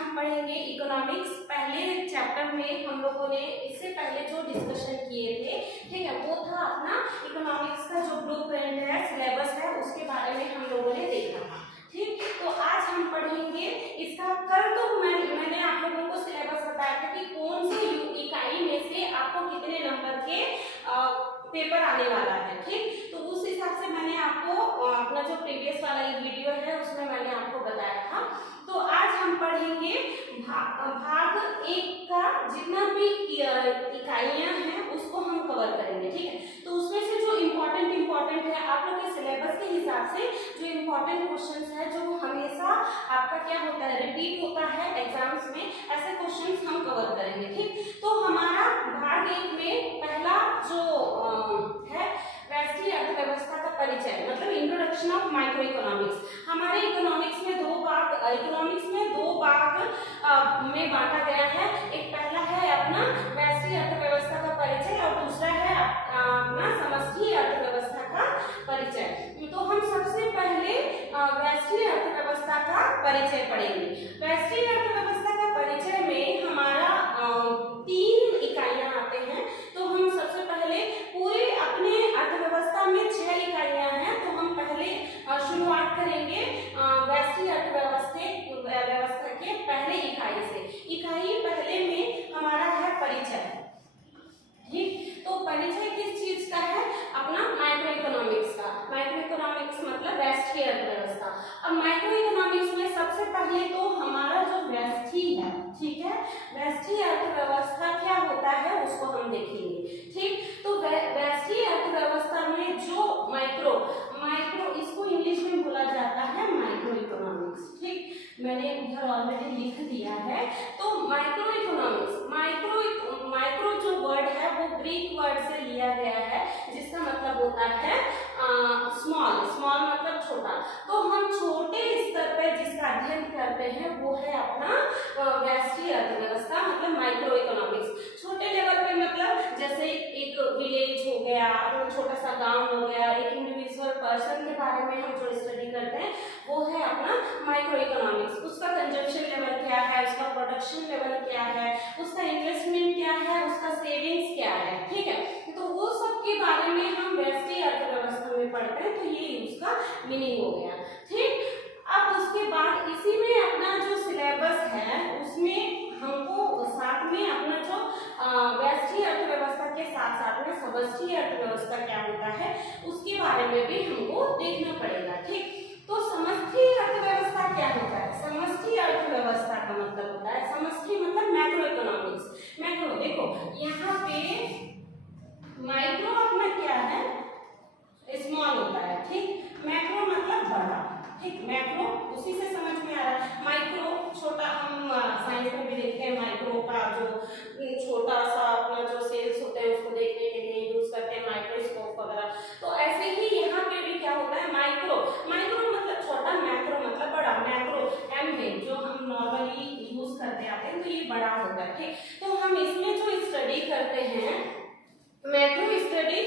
हम पढ़ेंगे इकोनॉमिक्स। पहले चैप्टर में हम लोगों ने इससे पहले जो डिस्कशन किए थे, ठीक है, वो था अपना इकोनॉमिक्स का जो ब्लूप्रिंट है, सिलेबस है, उसके बारे में हम लोगों ने देखा था। ठीक, तो आज हम पढ़ेंगे इसका। कल तो मैंने आप लोगों को सिलेबस बताया था कि कौन सी इकाई में से आपको कितने नंबर के पेपर आने वाला है। ठीक, तो उस हिसाब से मैंने आपको अपना जो प्रीवियस वाला ये वीडियो है उसमें मैंने आपको बताया था। तो आज हम पढ़ेंगे भाग 1 का जितना भी इकाइयां हैं उसको हम कवर करेंगे। ठीक है, तो उसमें से जो इम्पोर्टेंट है आप लोग के सिलेबस के हिसाब से जो इम्पोर्टेंट क्वेश्चंस है, जो हमेशा आपका क्या होता है, रिपीट होता है एग्जाम्स में, ऐसे क्वेश्चंस हम कवर करेंगे। ठीक, तो हमारा भाग 1 में पहला जो है वैश्विक अर्थव्यवस्था का परिचय, मतलब इंट्रोडक्शन ऑफ माइक्रो इकोनॉमिक्स। हमारे इकोनॉमिक्स में दो भाग में बांटा गया है। एक पहला है अपना वैश्विक अर्थव्यवस्था का परिचय और दूसरा है अपना समष्टि अर्थव्यवस्था का परिचय। तो हम सबसे पहले वैश्विक अर्थव्यवस्था का परिचय पढ़ेंगे। वैश्विक अर्थव्यवस्था का परिचय में हमारा 3 इकाइयां आते हैं। तो हम सबसे पहले पूरे अपने अर्थव्यवस्था में 6 इकाइयां हैं, तो हम पहले शुरुआत करेंगे वैश्विक अर्थव्यवस्था के पहले इकाई से। इकाई पहले में हमारा है परिचय। ठीक, तो परिचय किस चीज का है, अपना माइक्रो इकोनॉमिक्स का। माइक्रो इकोनॉमिक्स मतलब वैश्विक अर्थव्यवस्था। अब माइक्रो इकोनॉमिक्स में सबसे पहले तो हमारा जो वैश्विक है, ठीक है, वैश्विक अर्थव्यवस्था क्या होता है उसको हम देखेंगे। ठीक, तो वैश्विक अर्थव्यवस्था में जो माइक्रो इसको इंग्लिश में बोला जाता है माइक्रो इकोनॉमिक्स। ठीक, मैंने उधर ऑलरेडी लिख दिया है। तो माइक्रो इकोनॉमिक्स, माइक्रो जो वर्ड है वो ग्रीक वर्ड से लिया गया है, जिसका मतलब होता है स्मॉल मतलब छोटा। तो हम छोटे स्तर पर जिसका अध्ययन करते हैं वो है अपना वैश्विक अर्थव्यवस्था, मतलब माइक्रो इकोनॉमिक्स। छोटे लेवल पे मतलब जैसे एक विलेज हो गया, छोटा सा गांव हो गया, एक इंडिविजुअल पर्सन के बारे में हम जो स्टडी करते हैं वो है अपना माइक्रो इकोनॉमिक्स। उसका कंजम्पशन लेवल क्या है, उसका प्रोडक्शन लेवल क्या है, उसका इन्वेस्टमेंट क्या है, उसका सेविंग्स क्या है। ठीक है, तो वो सब के बारे में हम वैश्विक अर्थव्यवस्था में पढ़ते हैं। तो ये उसका मीनिंग हो गया। ठीक, अब उसके बाद इसी में अपना जो सिलेबस है उसमें हमको साथ में अपना जो वैश्विक अर्थव्यवस्था के साथ में समष्टि अर्थव्यवस्था क्या होता है उसके बारे में भी हमको देखना पड़ेगा। ठीक, तो समष्टि अर्थव्यवस्था क्या होता है, समष्टि अर्थव्यवस्था का मतलब होता है, समष्टि मतलब मैक्रो इकोनॉमिक्स। मैक्रो देखो यहाँ पे माइक्रो अपना क्या है, स्मॉल होता है। ठीक, मैक्रो मतलब बड़ा। ठीक, मैक्रो उसी से समझ में आ रहा है। माइक्रो छोटा, हम साइंस में भी देखते हैं माइक्रो का जो छोटा सा अपना जो सेल्स होते हैं उसको देखने के लिए यूज करते हैं माइक्रोस्कोप वगैरह। तो ऐसे ही यहाँ पे भी क्या होता है, माइक्रो मतलब छोटा, मैक्रो मतलब बड़ा। मैक्रो एम है जो हम नॉर्मली यूज करते आते हैं, तो ये बड़ा होता है। ठीक, तो हम इसमें जो स्टडी करते हैं macro study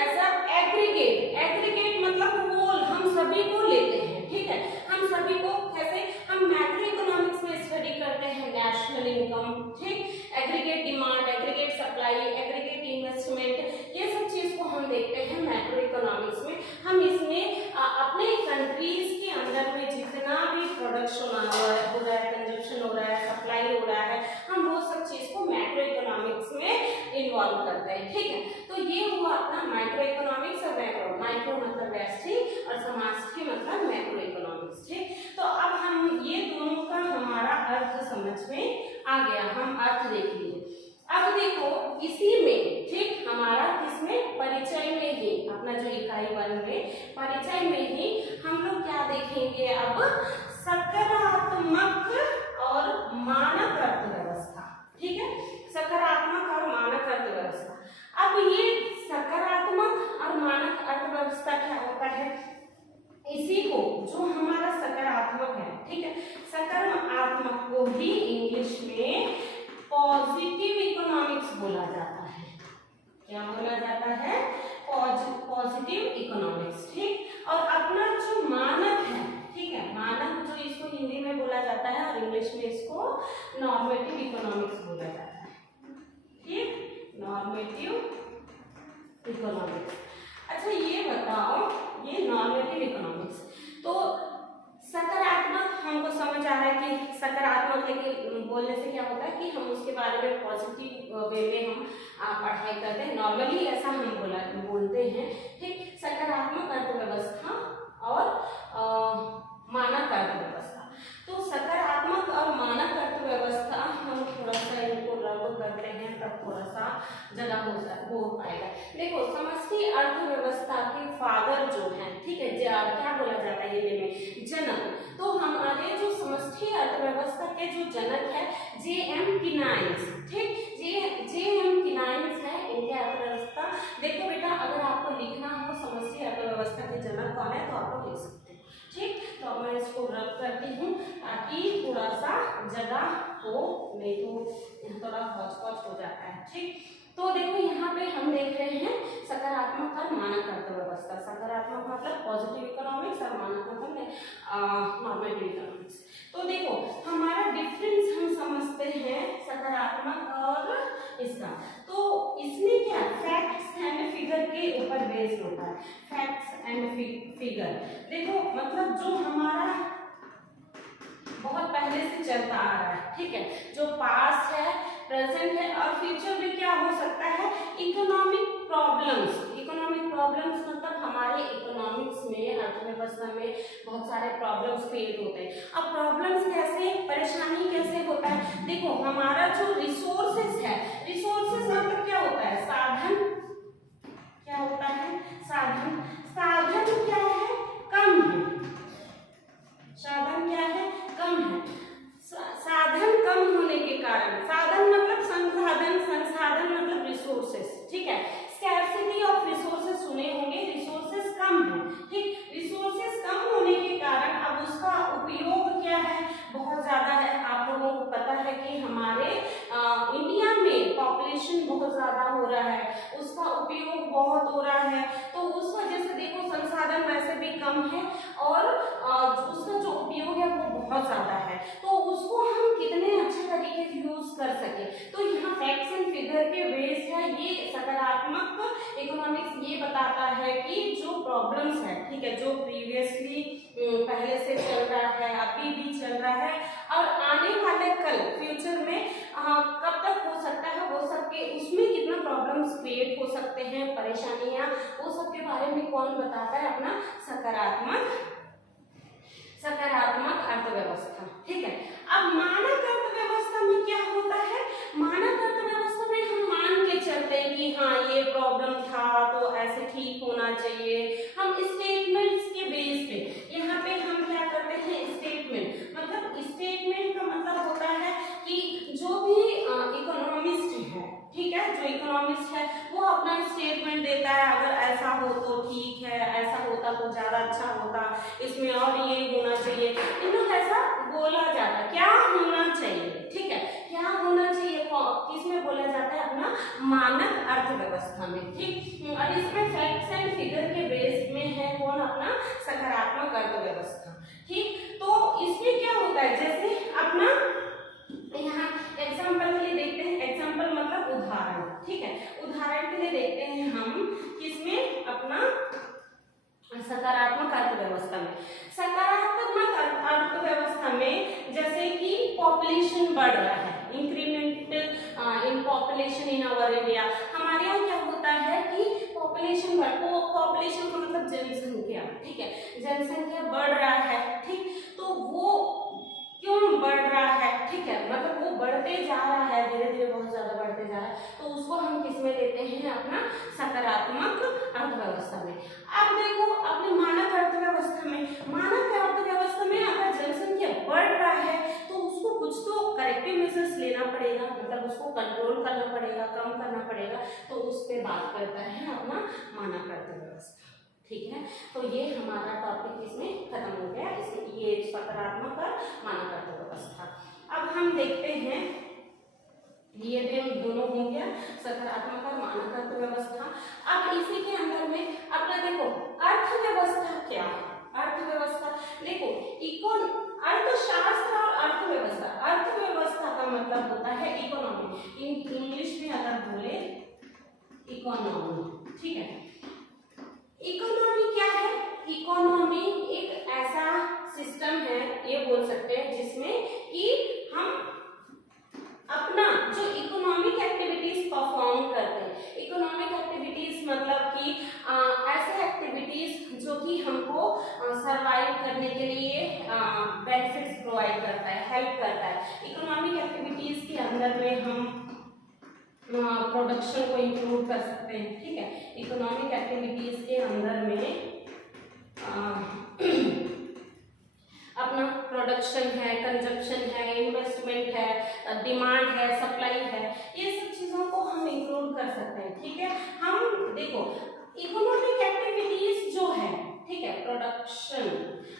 as a aggregate मतलब होल, हम सभी को लेते हैं। ठीक है, हम सभी को कैसे, हम मैक्रो इकोनॉमिक्स में स्टडी करते हैं नेशनल इनकम, ठीक, aggregate demand, aggregate supply, aggregate investment, ये सब चीज को हम देखते हैं मैक्रो इकोनॉमिक्स में। हम इसमें अपने कंट्रीज के अंदर में जितना भी प्रोडक्शन हो रहा है, कंजप्शन हो रहा है, सप्लाई हो रहा है, हम वो सब चीज को मैक्रो इकोनॉमिक्स में इन्वॉल्व करते हैं। ठीक है, तो ये हुआ अपना माइक्रो इकोनॉमिक्स और माइक्रो मतलब वैश्विक और समष्टि मतलब मैक्रो इकोनॉमिक्स। ठीक, तो अब हम ये दोनों का हमारा अर्थ समझ में आ गया, हम अर्थ देख लिए। अब देखो इसी में, ठीक, हमारा इसमें परिचय में ही अपना जो इकाई 1 में परिचय में ही हम लोग क्या देखेंगे, अब सकारात्मक और मानक अर्थव्यवस्था। ठीक है, सकारात्मक और मानक अर्थव्यवस्था। अब ये सकारात्मक और मानक अर्थव्यवस्था क्या होता है, इसी को जो हमारा सकारात्मक है, ठीक है, सकारात्मक को ही इंग्लिश में पॉजिटिव इकोनॉमिक्स बोला जाता है। क्या बोला जाता है, पॉजिटिव इकोनॉमिक्स। ठीक, और अपना जो मानक है, ठीक है, मानक जो इसको हिंदी में बोला बोला जाता है और इंग्लिश में इसको नॉर्मेटिव इकोनॉमिक्स बोला जाता है। ठीक, नॉर्मेटिव इकोनॉमिक्स। अच्छा ये बताओ, ये नॉर्मेटिव इकोनॉमिक्स तो सकारात्मक हमको समझ आ रहा है कि सकारात्मक लेके बोलने से क्या होता है कि हम उसके बारे में पॉजिटिव वे में हम पढ़ाई करते हैं, नॉर्मली ऐसा हम बोलते हैं। ठीक, सकारात्मक अर्थव्यवस्था और मानक अर्थव्यवस्था। तो सकारात्मक और मानक अर्थव्यवस्था हम थोड़ा सा इनको रब करते हैं तब थोड़ा सा जगह हो पाएगा। देखो समष्टि अर्थव्यवस्था के फादर जो हैं, ठीक है, क्या बोला जाता है ये में जनक, तो हमारे जो समष्टि अर्थव्यवस्था के जो जनक है J.M. किनाइन्स। ठीक, J.M. किनाइन्स है इनके अर्थव्यवस्था। देखो बेटा अगर आपको लिखना हो समष्टि अर्थव्यवस्था के जनक कौन है तो आप लोग लिख सकते हैं। ठीक, तो मैं इसको रब करती हूँ ताकि थोड़ा सा जगह हो, नहीं तो थोड़ा हौच-पौच हो जाता है। ठीक, तो देखो यहाँ पे हम देख रहे हैं सकारात्मक और मानक अर्थव्यवस्था। सकारात्मक मतलब पॉजिटिव इकोनॉमिक्स और मानक मतलब नॉर्मेटिव इकोनॉमिक्स। तो देखो हमारा डिफरेंस हम समझते हैं सकारात्मक और इसका, तो इसमें क्या फैक्ट्स एंड फिगर के ऊपर बेस्ड होता है। फैक्ट्स एंड फिगर देखो मतलब जो हमारा बहुत पहले से चलता आ रहा है, ठीक है, जो पास्ट है, प्रेजेंट है और फ्यूचर में क्या हो सकता है, इकोनॉमिक प्रॉब्लम्स। इकोनॉमिक प्रॉब्लम्स मतलब हमारे इकोनॉमिक्स में, अर्थव्यवस्था में बहुत सारे प्रॉब्लम्स क्रिएट होते हैं। अब प्रॉब्लम्स कैसे, परेशानी कैसे होता है, देखो हमारा जो रिसोर्सेज है, रिसोर्सेज मतलब क्या होता है, साधन। क्या होता है, साधन। साधन क्या है, कम है। साधन क्या है, कम है। साधन कम होने के कारण, साधन मतलब संसाधन, संसाधन मतलब रिसोर्सेस, ठीक है। स्कैर्सिटी ऑफ रिसोर्सेस सुने होंगे, रिसोर्सेस कम है। ठीक, रिसोर्सेस कम होने के कारण अब उसका उपयोग क्या है, बहुत ज्यादा है। आप लोगों को पता है कि हमारे इंडिया में पॉपुलेशन बहुत ज्यादा हो रहा है, उसका उपयोग बहुत हो रहा है, तो उस वजह से देखो संसाधन वैसे भी कम है और उसका जो उपयोग है वो बहुत ज्यादा है, तो उसको हम कितने अच्छे तरीके से यूज कर सके। तो यहाँ फैक्ट्स एंड फिगर के बेस है, ये सकारात्मक इकोनॉमिक्स ये बताता है कि जो प्रॉब्लम्स है, ठीक है, जो प्रीवियसली पहले से चल रहा है, अभी भी चल रहा है और आने वाले कल फ्यूचर में कब तक हो सकता है, वो सबके उसमें कितना प्रॉब्लम्स क्रिएट हो सकते हैं, परेशानियां, वो सब के बारे में कौन बताता है, अपना सकारात्मक अर्थव्यवस्था। ठीक है, अब मानक अर्थव्यवस्था में क्या होता है, मानक अर्थव्यवस्था में हम मान के चलते हैं कि हाँ ये प्रॉब्लम था तो ऐसे ठीक होना चाहिए। हम स्टेटमेंट्स के बेस पे, यहाँ पे हम क्या करते हैं, स्टेटमेंट मतलब, स्टेटमेंट का मतलब होता है कि जो भी इकोनॉमिस्ट है, ठीक है, जो इकोनॉमिस्ट है वो अपना स्टेटमेंट देता है, अगर ऐसा हो तो ठीक है, ऐसा होता तो ज्यादा अच्छा होता, इसमें और ये होना चाहिए, इन ऐसा बोला जाता है, क्या होना चाहिए, ठीक है, क्या होना चाहिए, किसमें बोला जाता है, अपना मानक अर्थव्यवस्था में। ठीक, और इसमें फैक्ट्स एंड फिगर के बेस में है कौन, अपना सकारात्मक अर्थव्यवस्था। ठीक, तो इसमें क्या होता है, जैसे अपना यहाँ एग्जाम्पल के लिए देखते हैं, एग्जाम्पल मतलब उदाहरण, ठीक है, उदाहरण के लिए देखते हैं हम किसमें, अपना सकारात्मक अर्थव्यवस्था में। सकारात्मक अर्थव्यवस्था में जैसे कि पॉपुलेशन बढ़ रहा है, increment in population in our India, हमारे यहाँ क्या होता है कि पॉपुलेशन पॉपुलेशन का मतलब जनसंख्या, ठीक है, जनसंख्या बढ़ रहा है। ठीक, तो वो क्यों बढ़ रहा है, ठीक है, मतलब वो बढ़ते जा रहा है, धीरे धीरे बहुत ज्यादा बढ़ते जा रहा है, तो उसको हम किस में लेते हैं, अपना सकारात्मक अर्थव्यवस्था में। अब देखो अपने मानक अर्थव्यवस्था में, मानक अर्थव्यवस्था में अगर जनसंख्या बढ़ रहा है तो उसको कुछ तो करेक्टिव मेजर्स लेना पड़ेगा, मतलब उसको कंट्रोल करना पड़ेगा, कम करना पड़ेगा, तो उस पर बात करता है अपना मानक अर्थव्यवस्था। ठीक है, तो ये हमारा टॉपिक इसमें खत्म हो गया, इसमें ये सकारात्मक और मानक अर्थव्यवस्था। अब हम देखते हैं, ये दोनों हो गया सकारात्मक और मानक अर्थव्यवस्था। अब इसी के अंदर में अपना देखो अर्थव्यवस्था क्या है, अर्थव्यवस्था देखो अर्थशास्त्र और इंग्लिश में अगर बोले इकोनॉमी, ठीक है। इकोनॉमी क्या है? इकोनॉमी एक ऐसा सिस्टम है, ये बोल सकते हैं, जिसमें कि हम अपना जो इकोनॉमिक एक्टिविटीज परफॉर्म करते हैं। इकोनॉमिक एक्टिविटीज मतलब कि ऐसे एक्टिविटीज जो कि हमको सरवाइव करने के लिए बेनिफिट्स प्रोवाइड करता है, हेल्प करता है। इकोनॉमिक एक्टिविटीज के अंदर में हम प्रोडक्शन को इंक्लूड कर सकते हैं, ठीक है। इकोनॉमिक एक्टिविटीज के अंदर में अपना प्रोडक्शन है, कंजप्शन है, इन्वेस्टमेंट है, डिमांड है, सप्लाई है, ये सब चीजों को हम इंक्लूड कर सकते हैं, ठीक है। हम देखो इकोनॉमिक एक्टिविटीज जो है, ठीक है, प्रोडक्शन,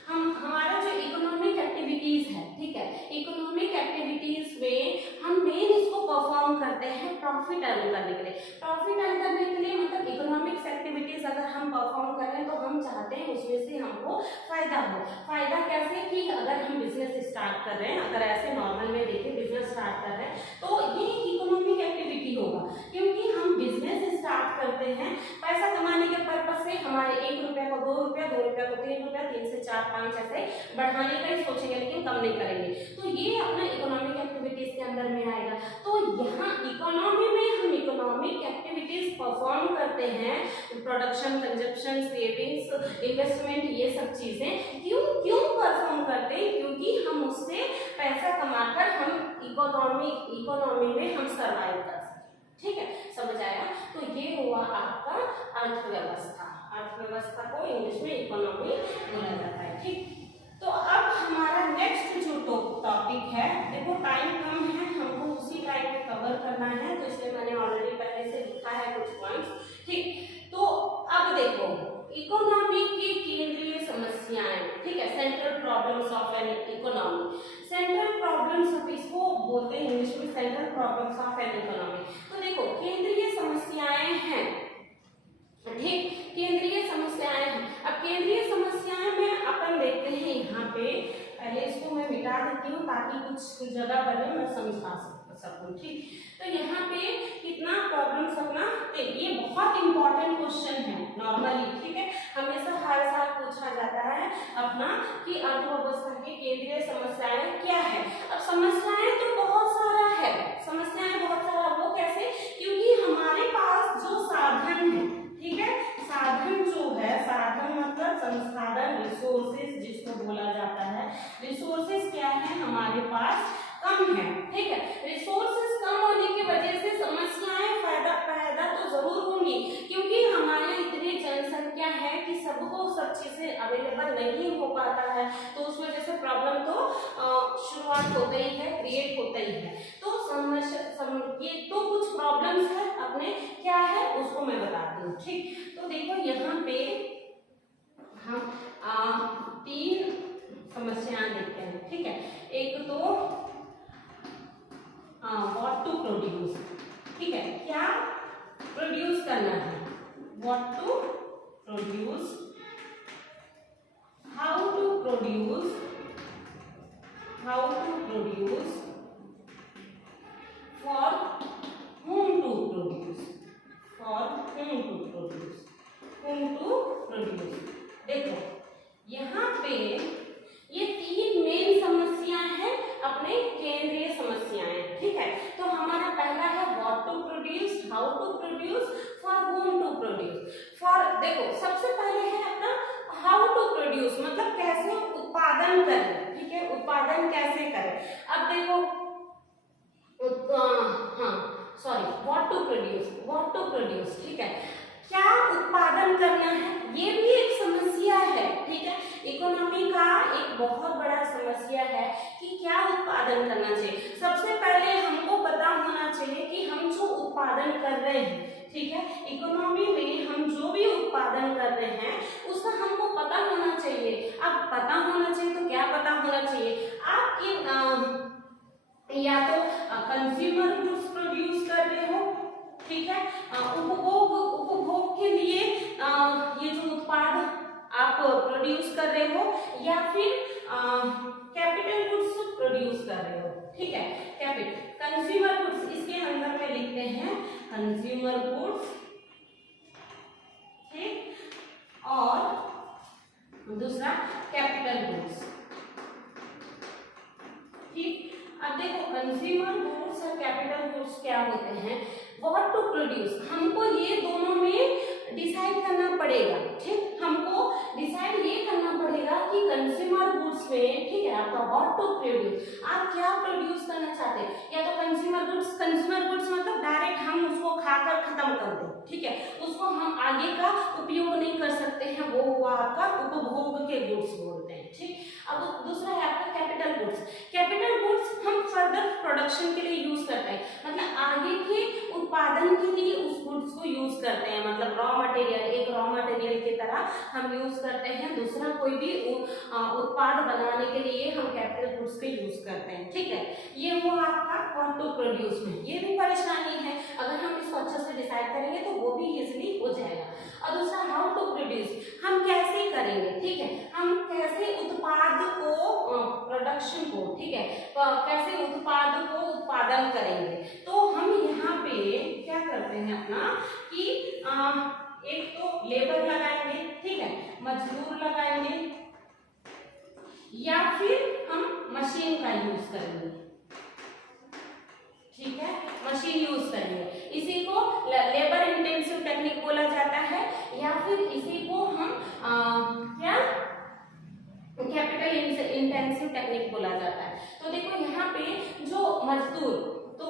हम हमारा जो इकोनॉमिक एक्टिविटीज है, ठीक है, इकोनॉमिक एक्टिविटीज में हम मेन इसको परफॉर्म करते हैं प्रॉफिट अर्न करने के लिए। प्रॉफिट अर्न करने के लिए मतलब इकोनॉमिक्स एक्टिविटीज अगर हम परफॉर्म कर रहे हैं तो हम चाहते हैं उसमें से हमको फायदा हो। फायदा कैसे कि अगर हम बिजनेस स्टार्ट कर रहे हैं, अगर ऐसे नॉर्मल में देखें बिजनेस स्टार्ट कर रहे हैं तो ये इकोनॉमिक एक्टिविटी होगा, क्योंकि हम बिजनेस स्टार्ट करते हैं पैसा कमाने के पर्पज से। हमारे 1 रुपया को 2 रुपया, 2 रुपया को 3 रुपया, 3 से 4 5 ऐसे बढ़ाने का ही सोचेंगे, लेकिन कम नहीं करेंगे। तो ये अपना इकोनॉमिक एक्टिविटीज के अंदर में आएगा। तो यहाँ इकोनॉमी में हम इकोनॉमिक एक्टिविटीज परफॉर्म करते हैं, प्रोडक्शन, कंजप्शन, सेविंग्स, इन्वेस्टमेंट, ये सब चीजें क्यों परफॉर्म करते हैं? क्योंकि हम उससे पैसा कमाकर हम इकोनॉमी में हम सर्वाइव कर सकते, ठीक है, समझ आया? तो ये हुआ आपका अर्थव्यवस्था। अर्थव्यवस्था को इंग्लिश में इकोनॉमी बोला जाता है, ठीक। तो अब हमारा नेक्स्ट जो टॉपिक है, देखो टाइम कम है, हमको उसी टाइम में कवर करना है, तो इसलिए मैंने ऑलरेडी पहले से लिखा है कुछ पॉइंट्स, ठीक। तो अब देखो इकोनॉमी की केंद्रीय समस्याएं, ठीक है, central problems of an economy. Central problems of, इसको बोलते हैं इंग्लिश में central problems of an economy. तो देखो केंद्रीय समस्याएं हैं, ठीक, केंद्रीय समस्याएं हैं। अब केंद्रीय समस्याएं में अपन देखते हैं यहाँ पे, पहले इसको मैं मिटा देती हूँ ताकि कुछ जगह बने मैं समझा सकूँ, ठीक। तो यहाँ पे कितना प्रॉब्लम्स अपना, ये बहुत इंपॉर्टेंट क्वेश्चन है नॉर्मली, ठीक है, हमेशा हर साल पूछा जाता है अपना कि अर्थव्यवस्था की केंद्रीय समस्याएं क्या है। अब समस्याएं तो बहुत सारा है, समस्याएं बहुत सारा, वो कैसे? क्योंकि हमारे पास जो साधन है, ठीक है, साधन जो है, साधन मतलब संसाधन, रिसोर्सेज जिसको बोला जाता है, रिसोर्सेज क्या है हमारे पास? कम है, ठीक है। रिसोर्सेज कम होने की वजह से समस्याएं पैदा तो जरूर होंगी, क्योंकि हमारे इतनी जनसंख्या है कि सबको सब चीजें अवेलेबल नहीं हो पाता है, तो उस वजह से प्रॉब्लम तो शुरुआत होता ही है, क्रिएट होता ही है। तो ये तो कुछ प्रॉब्लम्स है अपने, क्या है उसको मैं बताती हूँ, ठीक। तो देखो यहाँ पे हम 3 समस्याएं देखते हैं, ठीक है। एक तो व्हाट टू प्रोड्यूस, ठीक है, क्या प्रोड्यूस करना है, what to produce, how to produce, for whom to produce, देखो यहाँ पे ये 3 मेन समस्या है अपने केंद्रीय समस्याएं, ठीक है। तो हमारा पहला है what to produce, how to produce, for whom to produce. For, देखो सबसे पहले है अपना हाउ टू प्रोड्यूस, मतलब कैसे उत्पादन करें, ठीक है, उत्पादन कैसे करें। अब देखो व्हाट टू प्रोड्यूस, ठीक है, क्या उत्पादन करना है, ये भी एक समस्या है, ठीक है। इकोनॉमी का एक बहुत बड़ा समस्या है कि क्या उत्पादन करना चाहिए। सबसे पहले हमको पता होना चाहिए कि हम जो उत्पादन कर रहे हैं, ठीक है, इकोनॉमी में हम जो भी उत्पादन कर रहे हैं उसका हमको पता होना चाहिए। अब पता होना चाहिए तो क्या पता होना चाहिए? आपकी या तो कंज्यूमर गुड्स प्रोड्यूस कर रहे हो, ठीक है, उपभोग के लिए ये जो उत्पाद आप प्रोड्यूस कर रहे हो, या फिर कैपिटल गुड्स प्रोड्यूस कर रहे हो, ठीक है, कैपिटल कंज्यूमर गुड्स, इसके अंदर में लिखते हैं कंज्यूमर गुड्स, ठीक, और दूसरा कैपिटल गुड्स, ठीक। अब देखो कंज्यूमर गुड्स और कैपिटल गुड्स क्या होते हैं, व्हाट टू प्रोड्यूस, हमको ये दोनों में डिसाइड करना पड़ेगा, ठीक। हमको डिसाइड ये करना पड़ेगा कि कंज्यूमर गुड्स में, ठीक है, आपका व्हाट टू प्रोड्यूस, आप क्या प्रोड्यूस करना चाहते हैं। या तो कंज्यूमर गुड्स मतलब डायरेक्ट हम उसको खाकर खत्म कर दें, ठीक है, उसको हम आगे का उपयोग नहीं कर सकते हैं, वो हुआ आपका उपभोग के गुड्स बोलते हैं, ठीक। अब दूसरा है आपका कैपिटल गुड्स। कैपिटल गुड्स हम फर्दर प्रोडक्शन के लिए यूज करते हैं, मतलब आगे के उत्पादन के लिए उस गुड्स को यूज करते हैं, मतलब रॉ मटेरियल, एक रॉ मटेरियल की तरह हम यूज करते हैं। दूसरा कोई भी उत्पाद बनाने के लिए हम कैपिटल गुड्स का यूज करते हैं, ठीक है। ये वो आपका व्हाट टू प्रोड्यूस में, ये भी परेशानी है, अगर हम इसको अच्छे से डिसाइड करेंगे तो वो भी इजिली हो जाएगा। और दूसरा हाउ टू प्रोड्यूस, हम कैसे करेंगे, ठीक है, हम कैसे उत्पाद को प्रोडक्शन को, ठीक है, कैसे उत्पाद को उत्पादन करेंगे। तो हम यहाँ पे क्या करते हैं अपना कि एक तो लेबर लगाएंगे, ठीक है, मजदूर लगाएंगे, या फिर हम मशीन का यूज करेंगे, ठीक है, मशीन यूज करेंगे। इसी को लेबर इंटेंसिव टेक्निक बोला जाता है, या फिर इसी को हम क्या कैपिटल इंटेंसिव टेक्निक बोला जाता है। तो देखो यहाँ पे जो मजदूर, तो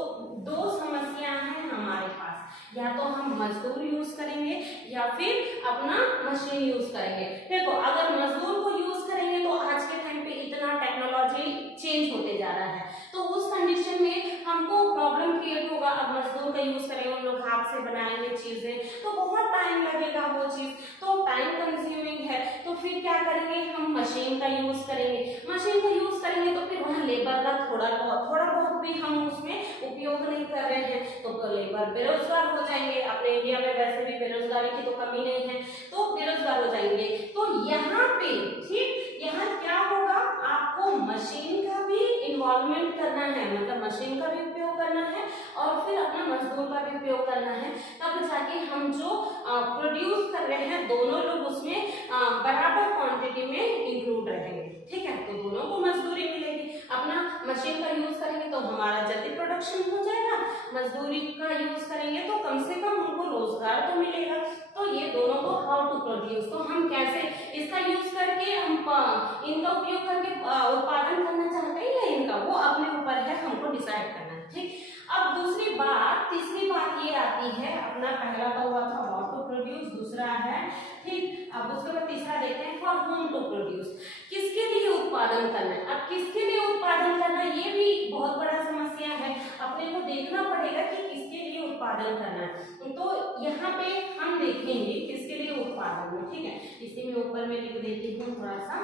दो समस्या है हमारे पास, या तो हम मजदूर यूज करेंगे या फिर अपना मशीन यूज करेंगे। देखो अगर मजदूर को यूज करेंगे तो आज के टाइम पे इतना टेक्नोलॉजी चेंज होते जा रहा है, तो उस कंडीशन में हमको प्रॉब्लम क्रिएट होगा। अब मजदूर का यूज करेंगे, उन लोग हाथ से बनाएंगे चीजें, तो बहुत टाइम लगेगा वो चीज, तो टाइम कंज्यूमिंग है। तो फिर क्या करेंगे, हम मशीन का यूज करेंगे। मशीन का यूज करेंगे तो फिर वहाँ लेबर का थोड़ा बहुत भी हम उसमें उपयोग नहीं कर रहे हैं, तो लेबर बेरोजगार हो जाएंगे। अपने इंडिया में वैसे भी बेरोजगारी की तो कमी नहीं है, तो बेरोजगार हो जाएंगे। तो यहाँ पे, ठीक, यहाँ क्या होगा, आपको मशीन का भी इन्वॉल्वमेंट करना है, मतलब मशीन का भी उपयोग करना है और फिर अपना मजदूर का भी उपयोग करना है, तब जाके हम जो प्रोड्यूस कर रहे हैं दोनों लोग उसमें बराबर क्वांटिटी में इंक्लूड रहेंगे, ठीक है। तो दोनों को मजदूरी मिलेगी। अपना मशीन का यूज करेंगे तो हमारा जल्दी प्रोडक्शन हो जाएगा, मजदूरी का यूज करेंगे तो कम से कम हमको रोजगार तो मिलेगा। तो ये दोनों को हाउ टू प्रोड्यूस, तो हम कैसे इसका यूज करके हम इनका उपयोग करके उत्पादन करना चाहते हैं या इनका, वो अपने ऊपर है, हमको डिसाइड करना है, ठीक। अब दूसरी बात, तीसरी बात ये आती है, अपना पहला तो हुआ था व्हाट टू प्रोड्यूस, दूसरा है, ठीक, अब उसके बाद तीसरा देखते हैं फॉर होम टू प्रोड्यूस, किसके लिए उत्पादन करना है। अब किसके लिए उत्पादन करना है ये भी बहुत बड़ा समस्या है, अपने को देखना पड़ेगा कि किसके लिए उत्पादन करना है। तो यहाँ पे हम देखेंगे किसके लिए उत्पादन है, ठीक है, इसी में ऊपर में लिख देती हूँ थोड़ा सा,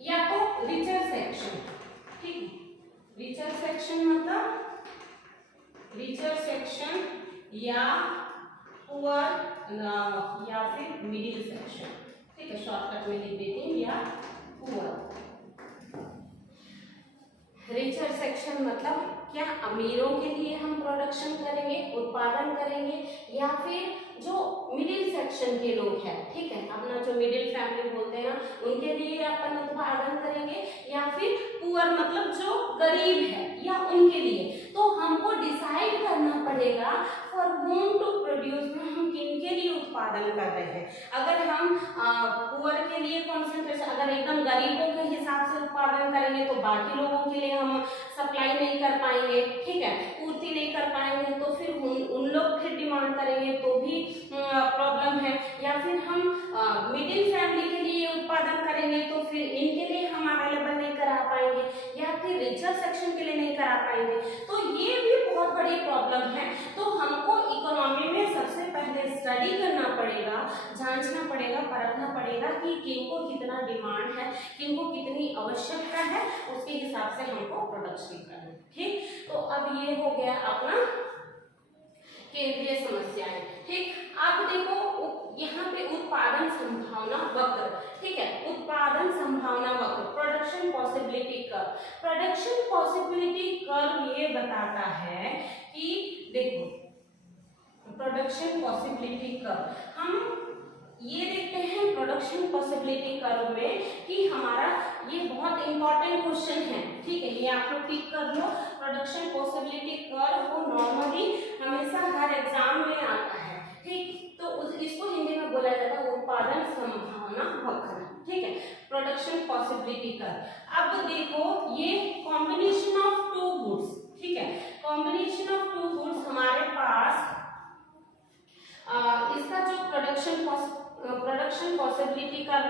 या तो रिचर सेक्शन, ठीक, रिचर सेक्शन मतलब रिचर सेक्शन या पुअर या फिर मिडिल सेक्शन, ठीक है, शॉर्टकट में लिख देती हूँ, या पुअर। रिचर सेक्शन मतलब क्या अमीरों के लिए हम प्रोडक्शन करेंगे, उत्पादन करेंगे, या फिर जो मिडिल सेक्शन के लोग हैं, ठीक है, अपना जो मिडिल फैमिली बोलते हैं उनके लिए अपन उत्पादन करेंगे, या फिर पुअर मतलब जो गरीब है या उनके लिए। तो हमको डिसाइड करना पड़ेगा फॉर होम टू प्रोड्यूस में हम किनके लिए उत्पादन कर रहे हैं। अगर हम पुअर के लिए कॉन्सेंट्रेशन, अगर एकदम गरीबों के हिसाब से उत्पादन करेंगे तो बाकी लोगों के लिए हम सप्लाई नहीं कर पाएंगे, ठीक है, पूर्ति नहीं कर पाएंगे, तो फिर उन लोग फिर डिमांड करेंगे तो भी प्रॉब्लम है। या फिर हम मिडिल फैमिली के लिए उत्पादन करेंगे तो फिर इनके लिए हम अवेलेबल नहीं करा पाएंगे, या फिर रिचर सेक्शन के लिए नहीं करा पाएंगे। तो ये भी बहुत बड़ी प्रॉब्लम है। तो हमको इकोनॉमी में सबसे पहले स्टडी करना पड़ेगा, जांचना पड़ेगा, परखना पड़ेगा कि किनको कितना डिमांड है, किनको कितनी आवश्यकता है, उसके हिसाब से हमको प्रोडक्शन करना है, ठीक। तो अब ये हो गया अपना केंद्रीय समस्याएं, ठीक। अब देखो यहाँ पे उत्पादन संभावना वक्र, ठीक है, उत्पादन संभावना वक्र, production possibility curve. Production possibility curve ये बताता है कि देखो प्रोडक्शन पॉसिबिलिटी कर्व हम ये देखते हैं प्रोडक्शन पॉसिबिलिटी कर्व में कि हमारा ये बहुत इंपॉर्टेंट क्वेश्चन है, ठीक है, ये आप लोग टिक कर लो। प्रोडक्शन पॉसिबिलिटी कर्व वो नॉर्मली हमेशा हर एग्जाम में आता है, ठीक, तो इसको हिंदी में बोला जाता है उत्पादन संभावना वक्र, ठीक है, प्रोडक्शन पॉसिबिलिटी कर्व। अब देखो ये कॉम्बिनेशन ऑफ टू गुड्स, ठीक है, कॉम्बिनेशन ऑफ टू गुड्स हमारे पास इसका जो प्रोडक्शन पॉसिबिलिटी कर्व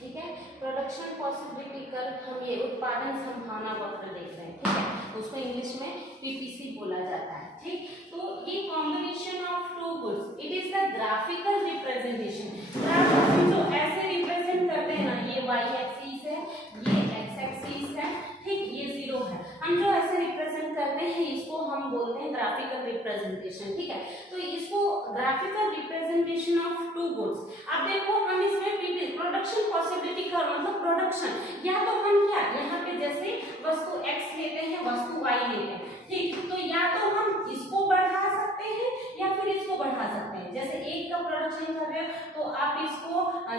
ठीक है, प्रोडक्शन पॉसिबिलिटी कर्व हम ये उत्पादन संभावना वक्र देख रहे हैं, ठीक है, उसको इंग्लिश में पीपीसी बोला जाता है, ठीक। तो ये combination of two goods, it is the graphical representation. हम जो ऐसे रिप्रेजेंट करते हैं ना, ये वाई एक्सिस है, ये एक्स एक्सिस है, ठीक, ये जीरो है, हम जो ऐसे रिप्रेजेंट करते हैं इसको हम बोलते हैं ग्राफिकल रिप्रेजेंटेशन, ठीक है। तो इसको graphical representation of two goods. अब देखो हम इसमें प्रोडक्शन पॉसिबिलिटी का मतलब प्रोडक्शन, या तो हम क्या यहाँ पे जैसे वस्तु x लेते हैं, वस्तु y लेते हैं, ठीक, तो या तो हम इसको बढ़ा सकते हैं या फिर इसको बढ़ा सकते हैं। जैसे एक का प्रोडक्शन कर रहे हो तो आप इसको,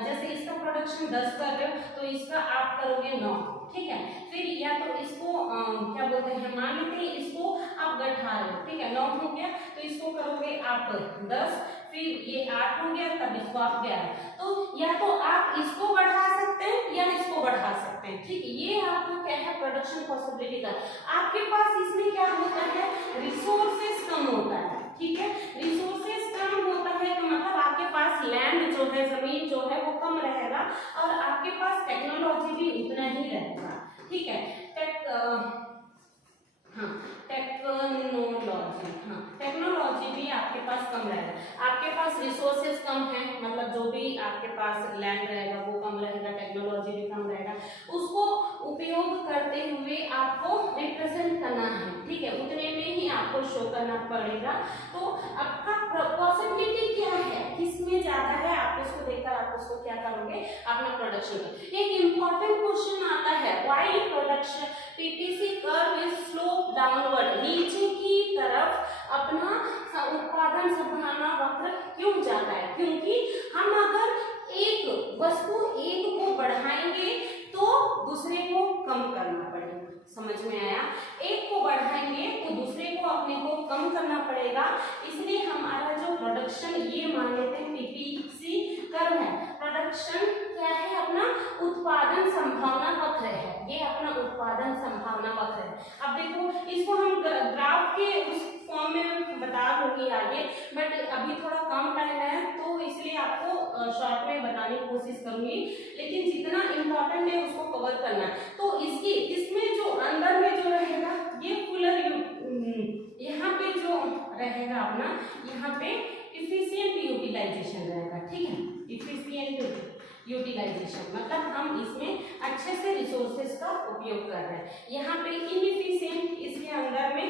जैसे इसका प्रोडक्शन 10 कर रहे हो तो इसका आप करोगे 9, ठीक है, फिर या तो इसको क्या बोलते हैं, मान लेते हैं इसको आप बढ़ा रहे हो, ठीक है, 9 हो गया तो इसको करोगे आप 10, फिर ये 8 हो गया तब इसको आप 11, तो या तो आप इसको बढ़ा सकते हैं या इसको बढ़ा सकते हैं, ठीक, ये आपका क्या है प्रोडक्शन पॉसिबिलिटी का। आपके पास इसमें क्या होता है, रिसोर्सेस कम होता है, ठीक है, रिसोर्सेस कम होता है तो मतलब आपके पास लैंड जो है, जमीन जो है वो कम रहेगा और आपके पास टेक्नोलॉजी भी उतना ही रहेगा, ठीक है, टेक्नोलॉजी भी आपके पास कम रहेगा। आपके पास रिसोर्सेज कम है, मतलब जो भी आपके पास लैंड रहेगा वो कम रहेगा, टेक्नोलॉजी भी कम रहेगा, उसको उपयोग करते हुए आपको रिप्रेजेंट करना है, ठीक है, उतने में ही आपको शो करना पड़ेगा। तो आपका पॉसिबिलिटी क्या है, किसमें ज्यादा है, आप इसको देखकर आप उसको क्या करोगे, अपना प्रोडक्शन। एक इंपॉर्टेंट क्वेश्चन आता है, why production PPC curve is slope downward, नीचे की तरफ अपना उत्पादन संभावना वक्र क्यों जाता है, क्योंकि हम अगर एक वस्तु एक को बढ़ाएंगे तो दूसरे को कम करना पड़ेगा, समझ में आया, एक को बढ़ाएंगे तो दूसरे को अपने को कम करना पड़ेगा, इसलिए हमारा जो प्रोडक्शन ये मान लेते हैं पीपीसी कर्व है, प्रोडक्शन क्या है, अपना उत्पादन संभावना वक्र है, ये अपना उत्पादन संभावना वक्र है। अब देखो इसको हम ग्राफ के उस फॉर्म में बता दूंगी आगे, बट अभी थोड़ा कम टाइम है तो इसलिए आपको शॉर्ट में बताने की कोशिश करूंगी, लेकिन जितना इम्पोर्टेंट है उसको कवर करना है। तो इसमें जो अंदर में जो रहेगा ये फुलर यहाँ पे जो रहेगा अपना, यहाँ पे इफिशिएंट यूटिलाइजेशन रहेगा, ठीक है, इफिशिएंट यूटिलाइजेशन मतलब हम इसमें अच्छे से रिसोर्सेज का उपयोग कर रहे हैं। यहाँ पे इनएफिशिएंट, इसके अंदर में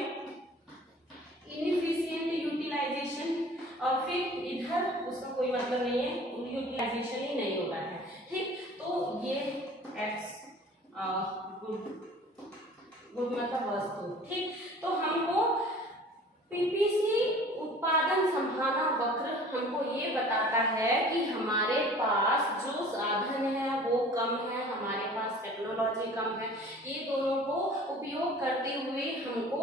इनएफिशिएंट यूटिलाइजेशन, और फिर इधर उसका कोई मतलब नहीं है, यूटिलाइजेशन ही नहीं होता है, ठीक। तो ये एक्स गुड मतलब वस्तु, ठीक। तो हमको पीपीसी उत्पादन संभावना वक्र हमको ये बताता है कि हमारे पास जो साधन है वो कम है, हमारे पास टेक्नोलॉजी कम है, ये दोनों को उपयोग करते हुए हमको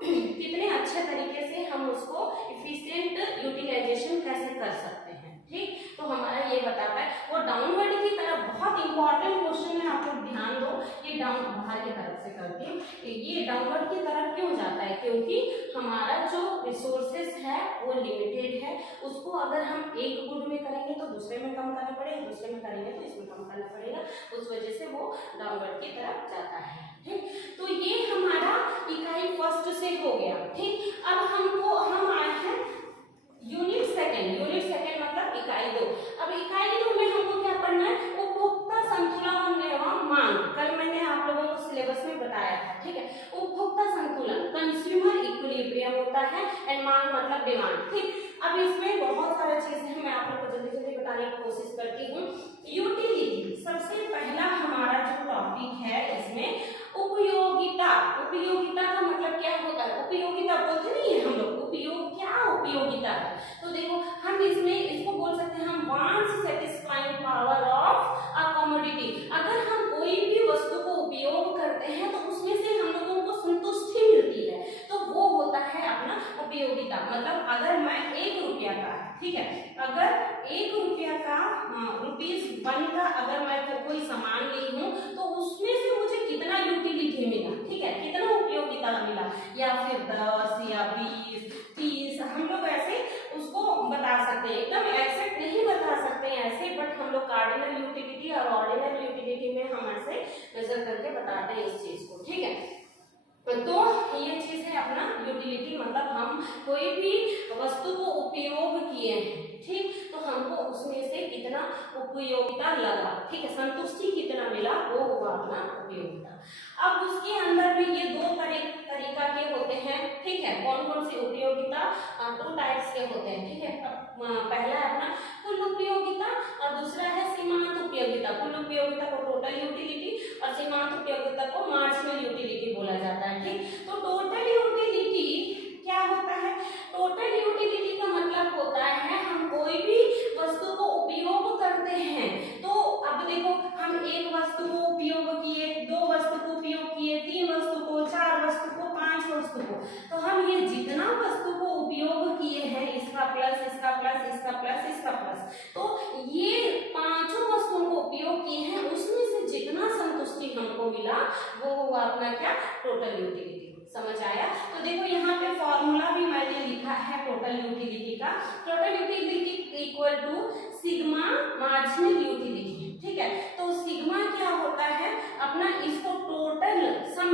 कितने अच्छे तरीके से हम उसको इफिशिएंट यूटिलाइजेशन कैसे कर सकते हैं, ठीक। तो हमारा ये बताता है, वो डाउनवर्ड की तरफ बहुत इंपॉर्टेंट क्वेश्चन है, आप लोग ध्यान दो, ये डाउन बाहर की तरफ से करती हूँ, ये डाउनवर्ड की तरफ क्यों जाता है, क्योंकि हमारा जो रिसोर्सेस है वो लिमिटेड है, उसको अगर हम एक गुड में करेंगे तो दूसरे में कम करना पड़ेगा, दूसरे में करेंगे तो इसमें कम करना पड़ेगा, उस वजह से वो डाउनवर्ड की तरफ जाता है, ठीक। तो ये हमारा इकाई फर्स्ट से हो गया, ठीक। अब हम आए हैं यूनिट सेकंड मतलब इकाई 2। अब इकाई 2 में हमको क्या पढ़ना है, उपभोक्ता संतुलन एवं मांग, कल मैंने आप लोगों को सिलेबस में बताया था, ठीक है, उपभोक्ता संतुलन, कंज्यूमर इक्विलिब्रियम मीडियम होता है, एंड मांग मतलब डिमांड। ठीक, अब इसमें बहुत सारी चीजें हैं, मैं आप लोग को जल्दी जल्दी बताने की कोशिश करती हूँ। यूटिलिटी सबसे पहला हमारा जो टॉपिक है इसमें उपयोगिता। उपयोगिता का मतलब क्या होता है? उपयोगिता बोलते नहीं है हम लोग, उपयोग क्या उपयोगिता है। तो देखो हम इसमें इसको बोल सकते हैं हम wants satisfying power of a commodity. अगर हम कोई भी वस्तु को उपयोग करते हैं तो उसमें से हम लोगों को संतुष्टि मिलती है, तो वो होता है अपना उपयोगिता। मतलब अगर मैं 1 रुपया का, ठीक है, अगर 1 रुपया का ₹1 का अगर मैं कोई सामान ली हूँ तो उसमें से मुझे कितना यूटिलिटी मिला, ठीक है, कितना उपयोगिता मिला, या फिर 10 या 20 30 हम लोग ऐसे उसको बता सकते हैं। एकदम एग्जैक्ट नहीं बता सकते हैं ऐसे, बट हम लोग कार्डिनल यूटिलिटी और ऑर्डिनल यूटिलिटी में हम ऐसे मेजर करके बताते हैं इस चीज को। ठीक है, तो ये चीज है अपना यूटिलिटी, मतलब हम कोई भी वस्तु को उपयोग किए हैं, ठीक, तो हमको उसमें से कितना उपयोगिता लगा, ठीक है, संतुष्टि कितना मिला, वो हुआ अपना उपयोगिता। अब उसके अंदर में ये 2 तरीका के होते हैं, ठीक है, कौन कौन से उपयोगिता? 2 टाइप्स के होते हैं, ठीक है। पहला है अपना कुल उपयोगिता और दूसरा है सीमांत उपयोगिता। कुल उपयोगिता को टोटल यूटिलिटी और सीमांत उपयोगिता को मार्जिनल यूटिलिटी बोला जाता है। ठीक, तो टोटल यूटिलिटी क्या होता है? टोटल यूटिलिटी का मतलब होता है हम कोई भी वस्तु को उपयोग करते हैं, तो अब देखो हम 1 वस्तु को उपयोग किए, 2 वस्तु को उपयोग किए, 3 वस्तु को, 4 वस्तु को, 5 वस्तु को, तो हम ये जितना वस्तु को उपयोग किए हैं, इसका प्लस इसका प्लस इसका प्लस इसका प्लस, तो ये 5 वस्तुओं को उपयोग किए हैं, उसमें से जितना संतुष्टि हमको मिला वो हुआ अपना क्या? Total utility. समझ आया? तो देखो यहाँ पे फॉर्मूला भी मैंने लिखा है टोटल यूटिलिटी का। Total utility equal to sigma marginal utility. ठीक है, तो सिग्मा क्या होता है अपना, इसको टोटल सम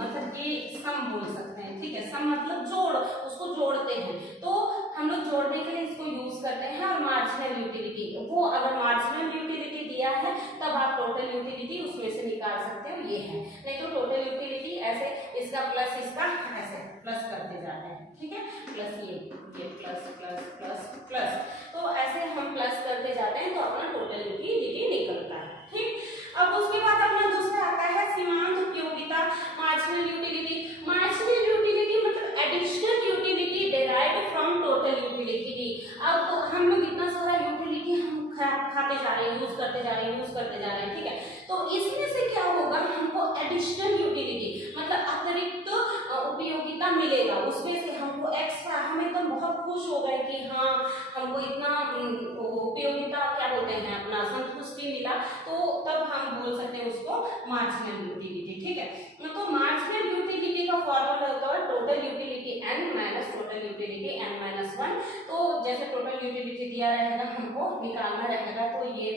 मतलब ये सम बोल सकते हैं, ठीक है, सम मतलब जोड़, उसको जोड़ते हैं, तो हम लोग जोड़ने के लिए इसको यूज करते हैं। और मार्जिनल यूटिलिटी, वो अगर मार्जिनल यूटिलिटी दिया है तब आप टोटल यूटिलिटी उसमें से निकाल सकते हो, ये है। नहीं तो टोटल यूटिलिटी ऐसे इसका प्लस इसका ऐसे प्लस करते जाते हैं, ठीक है, प्लस ये प्लस प्लस प्लस प्लस, तो ऐसे हम प्लस करते जाते हैं तो अपना टोटल यूटिलिटी निकलता है। ठीक, अब उसके बाद अपना दूसरा आता है सीमांत उपयोगिता, मार्जिनल यूटिलिटी। मार्जिनल यूटिलिटी मतलब additional utility derived from total utility. अब हम लोग इतना सारा यूटिलिटी हम खाते जा रहे हैं, यूज करते जा रहे हैं, ठीक है, तो इसमें से क्या होगा, हमको एडिशनल यूटिलिटी मतलब अतिरिक्त उपयोगिता मिलेगा, उसमें से हमको एक्स्ट्रा, हम एकदम बहुत खुश हो गए कि हाँ हमको इतना उपयोगिता क्या बोलते हैं अपना संतुष्टि मिला, तो तब हम बोल सकते हैं उसको मार्जिनल यूटिलिटी। ठीक है, तो मार्जिनल यूटिलिटी का फॉर्मूला होता है total utility n minus total utility n-1। तो जैसे टोटल यूटिलिटी दिया रहेगा हमको निकालना रहेगा, तो ये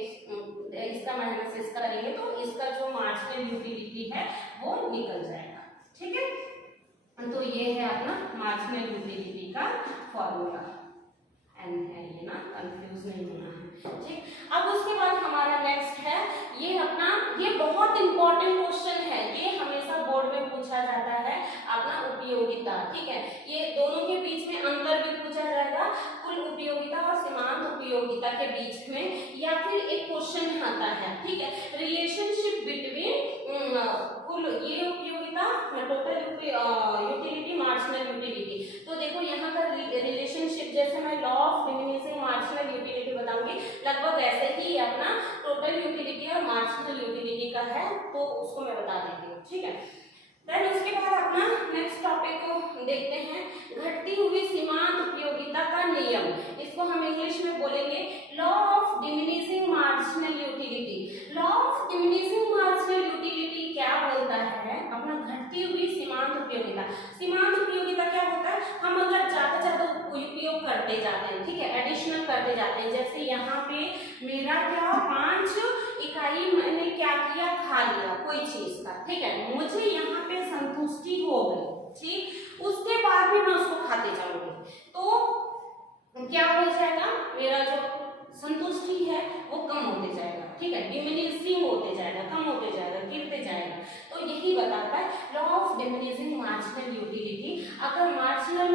इसका माइनस इसका करेंगे तो इसका जो मार्जिनल यूटिलिटी है वो निकल जाएगा। ठीक है, तो ये है अपना मार्जिनल यूटिलिटी का फॉर्मूला, n है ये ना, कंफ्यूज नहीं होना है। ठीक, अब उसके बाद हमारा नेक्स्ट है ये अपना, ये बहुत इंपॉर्टेंट क्वेश्चन है, ये हमेशा बोर्ड में पूछा जाता है अपना उपयोगिता। ठीक है, ये दोनों के बीच में अंतर भी पूछा जाएगा, कुल उपयोगिता और सीमांत उपयोगिता के बीच में, या फिर एक क्वेश्चन आता है, ठीक है, रिलेशनशिप बिटवीन कुल ये उपयोगिता टोटल यूटिलिटी मार्जिनल यूटिलिटी। तो देखो यहाँ का रिलेशनशिप, जैसे मैं law of diminishing marginal utility बताऊंगी, लगभग ऐसे ही अपना टोटल यूटिलिटी और मार्जिनल यूटिलिटी का है, तो उसको मैं बता देती हूँ। ठीक है, देन उसके बाद अपना नेक्स्ट टॉपिक को देखते हैं, घटती हुई सीमांत उपयोगिता का नियम। इसको हम इंग्लिश में बोलेंगे law of diminishing marginal utility. Law of diminishing marginal utility क्या बोलता है अपना, घटती हुई सीमांत उपयोगिता। सीमांत उपयोगिता क्या होता है, हम अगर ज्यादा उपयोग करते जाते हैं, ठीक है, एडिशनल करते जाते हैं, जैसे यहाँ पे मेरा क्या 5 इकाई मैंने क्या किया, खा लिया कोई चीज का, ठीक है, मुझे यहाँ पे संतुष्टि हो गई, ठीक, उसके बाद भी मैं उसको खाते जाऊंगी, तो क्या हो जाएगा, मेरा जो संतुष्टि है वो कम होते जाएगा, ठीक है, डिमिनिशिंग होते जाएगा, कम होते जाएगा, गिरते जाएगा। तो यही बताता है law of diminishing marginal utility. अगर मार्जिनल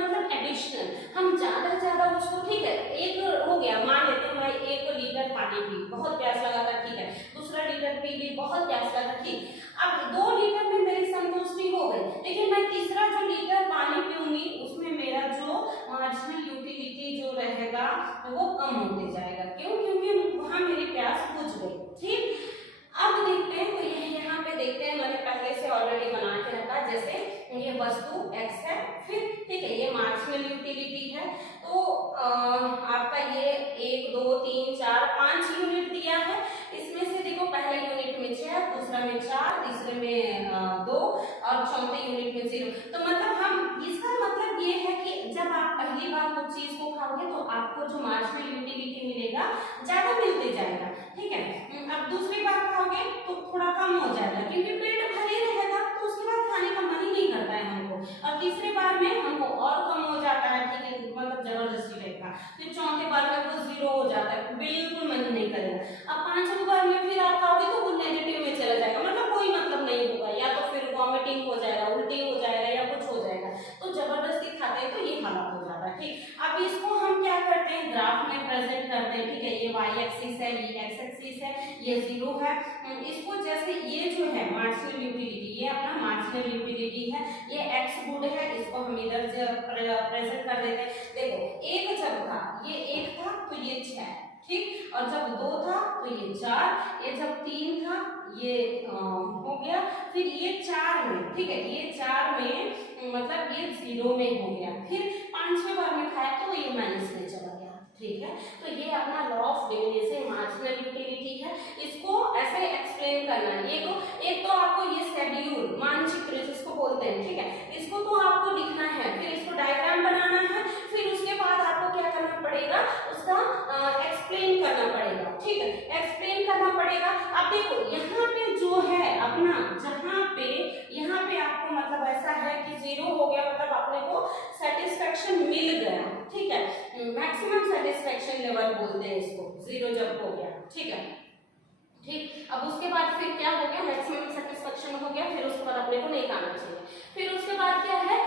एडिशनल, हम ज्यादा से ज्यादा उसको, ठीक है, एक हो गया, मान लेते हैं भाई 1 लीटर पानी पी, बहुत प्यास लगा था, ठीक है, दूसरा लीटर पी ली, बहुत प्यास लगा, ठीक, अब 2 लीटर में मेरी संतुष्टि हो गई, लेकिन मैं तीसरा जो लीटर पानी पीऊंगी उसमें मेरा जो मार्जिनल यूटिलिटी जो रहेगा वो कम होते जाएगा। क्यों? क्योंकि वहां मेरी प्यास बुझ गई। ठीक, अब देखते हैं, तो ये यहाँ पे देखते हैं, मैंने पहले से ऑलरेडी बना के रखा, जैसे ये वस्तु x है, फिर ठीक है ये मार्जिनल यूटिलिटी है, तो आपका ये 1 2 3 4 5 यूनिट दिया है, इसमें से देखो पहले यूनिट में 6, दूसरा में 4, तीसरे में 2 और चौथे यूनिट में 0। तो मतलब हम, इसका मतलब ये है कि जब आप पहली बार कुछ चीज को खाओगे तो आपको जो मार्जिनल यूटिलिटी मिलेगा ज्यादा मिलते जाएगा। ठीक है, अब दूसरी बार खाओगे तो थोड़ा कम हो जाएगा, क्योंकि पेट भरे रहेगा तो उसके बाद खाने का मन ही नहीं करता है हमको, और तीसरी बार में हमको और कम हो जाता है, ठीक है, मतलब जबरदस्ती टाइप का, फिर चौथे बार में वो 0 हो जाता है, बिल्कुल मन नहीं करेगा, अब पांचवी बार में फिर आप खाओगे तो वो नेगेटिव में चला जाएगा, मतलब कोई मतलब नहीं होगा, या तो फिर वॉमिटिंग हो जाएगा, उल्टी हो जाएगा, या कुछ हो जाएगा, तो जबरदस्ती खाते हैं तो ये हालत हो जाता है। ठीक, अब इसको हम क्या करते हैं, ग्राफ में प्रेजेंट करते हैं। ठीक है, ये y एक्सिस है, ये x एक्सिस है, ये 0 है, इसको जैसे ये जो है मार्जिनल यूटिलिटी, ये अपना मार्जिनल यूटिलिटी है, ये x गुड है, इसको हम इधर से प्रेजेंट कर देते हैं। देखो, एक जब था, ये 1 था तो ये 6, ठीक, और जब 2 था तो ये 4, ये जब 3 था ये हो गया, फिर ये 4 में, ठीक है, ये 4 में मतलब ये 0 में हो गया, फिर पांचवें बार में खाया तो ये माइनस में चला गया। ठीक है, तो ये अपना law of diminishing marginal utility है, इसको ऐसे एक्सप्लेन करना है। ये तो एक तो आपको ये शेड्यूल, मानचित्र जिसको बोलते हैं, ठीक है, इसको तो आपको लिखना है, फिर इसको डायग्राम बनाना है, फिर उसके बाद आपको क्या करना पड़ेगा, उसका एक्सप्लेन करना पड़ेगा। ठीक है, एक्सप्लेन करना पड़ेगा। अब देखो यहाँ पे जो है अपना, यहाँ पे आपको मतलब ऐसा है कि 0 हो गया, मतलब अपने को सेटिस्फेक्शन मिल गया। ठीक है, मैक्सिमम सेटिस्फेक्शन लेवल बोलते हैं इसको, 0 जब हो गया। ठीक है, ठीक, अब उसके बाद फिर क्या हो गया, मैक्सिमम सेटिस्फेक्शन हो गया, फिर उसके बाद अपने को नहीं खाना चाहिए। फिर उसके बाद क्या है,